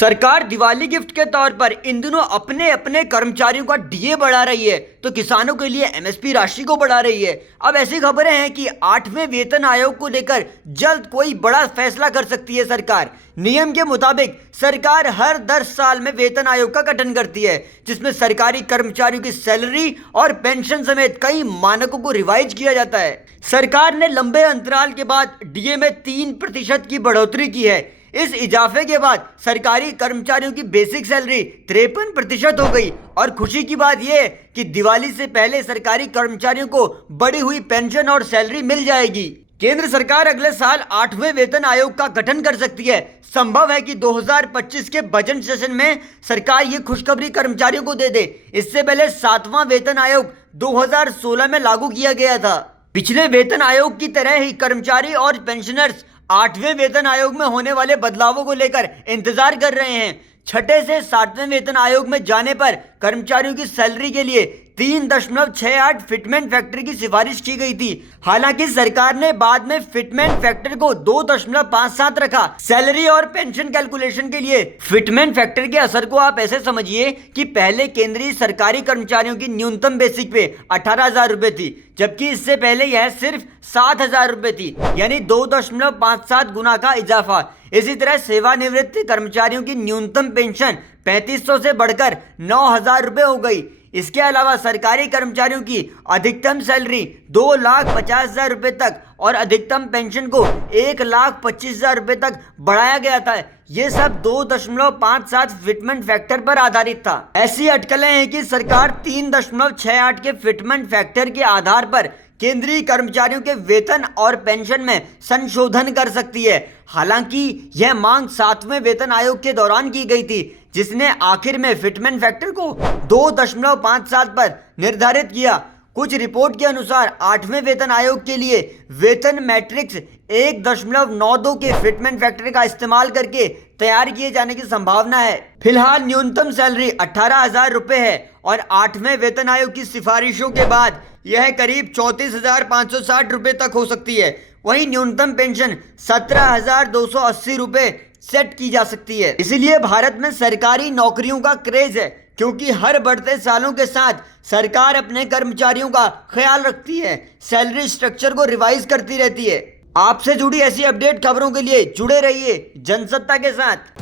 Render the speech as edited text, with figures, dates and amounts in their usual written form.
सरकार दिवाली गिफ्ट के तौर पर इन दिनों अपने अपने कर्मचारियों का डीए बढ़ा रही है तो किसानों के लिए एमएसपी राशि को बढ़ा रही है। अब ऐसी खबरें हैं कि 8वें वेतन आयोग को लेकर जल्द कोई बड़ा फैसला कर सकती है सरकार। नियम के मुताबिक सरकार हर 10 साल में वेतन आयोग का गठन करती है, जिसमें सरकारी कर्मचारियों की सैलरी और पेंशन समेत कई मानकों को रिवाइज किया जाता है। सरकार ने लंबे अंतराल के बाद डीए में 3% की बढ़ोतरी की है। इस इजाफे के बाद सरकारी कर्मचारियों की बेसिक सैलरी 53% हो गई और खुशी की बात यह है कि दिवाली से पहले सरकारी कर्मचारियों को बढ़ी हुई पेंशन और सैलरी मिल जाएगी। केंद्र सरकार अगले साल 8वें वेतन आयोग का गठन कर सकती है। संभव है कि 2025 के बजट सेशन में सरकार ये खुशखबरी कर्मचारियों को दे दे। इससे पहले 7वां वेतन आयोग 2016 में लागू किया गया था। पिछले वेतन आयोग की तरह ही कर्मचारी और पेंशनर्स 8वें वेतन आयोग में होने वाले बदलावों को लेकर इंतजार कर रहे हैं। छठे से 7वें वेतन आयोग में जाने पर कर्मचारियों की सैलरी के लिए 3.68 फिटमेंट फैक्टर की सिफारिश की गई थी। हालांकि सरकार ने बाद में फिटमेंट फैक्टर को 2.57 रखा। सैलरी और पेंशन कैलकुलेशन के लिए फिटमेंट फैक्टर के असर को आप ऐसे समझिए कि पहले केंद्रीय सरकारी कर्मचारियों की न्यूनतम बेसिक पे 18,000 रुपए थी, जबकि इससे पहले यह सिर्फ 7,000 रुपए थी, यानी 2.57 गुना का इजाफा। इसी तरह सेवानिवृत्त कर्मचारियों की न्यूनतम पेंशन 3500 से बढ़कर 9,000 रुपए हो गई। इसके अलावा सरकारी कर्मचारियों की अधिकतम सैलरी 2,50,000 रुपए तक और अधिकतम पेंशन को 1,25,000 रुपए तक बढ़ाया गया था। ये सब 2.57 फिटमेंट फैक्टर पर आधारित था। ऐसी अटकलें हैं कि सरकार 3.68 के फिटमेंट फैक्टर के आधार पर केंद्रीय कर्मचारियों के वेतन और पेंशन में संशोधन कर सकती है। हालांकि यह मांग 7वें वेतन आयोग के दौरान की गई थी, जिसने आखिर में फिटमेंट फैक्टर को 2.57 पर निर्धारित किया। कुछ रिपोर्ट के अनुसार 8वें वेतन आयोग के लिए वेतन मैट्रिक्स 1.92 के फिटमेंट फैक्टर का इस्तेमाल करके तैयार किए जाने की संभावना है। फिलहाल न्यूनतम सैलरी 18,000 रुपए है और 8वें वेतन आयोग की सिफारिशों के बाद यह करीब 34,560 रुपए तक हो सकती है। वहीं न्यूनतम पेंशन 17,280 रुपए सेट की जा सकती है। इसीलिए भारत में सरकारी नौकरियों का क्रेज है, क्योंकि हर बढ़ते सालों के साथ सरकार अपने कर्मचारियों का ख्याल रखती है, सैलरी स्ट्रक्चर को रिवाइज करती रहती है। आपसे जुड़ी ऐसी अपडेट खबरों के लिए जुड़े रहिए जनसत्ता के साथ।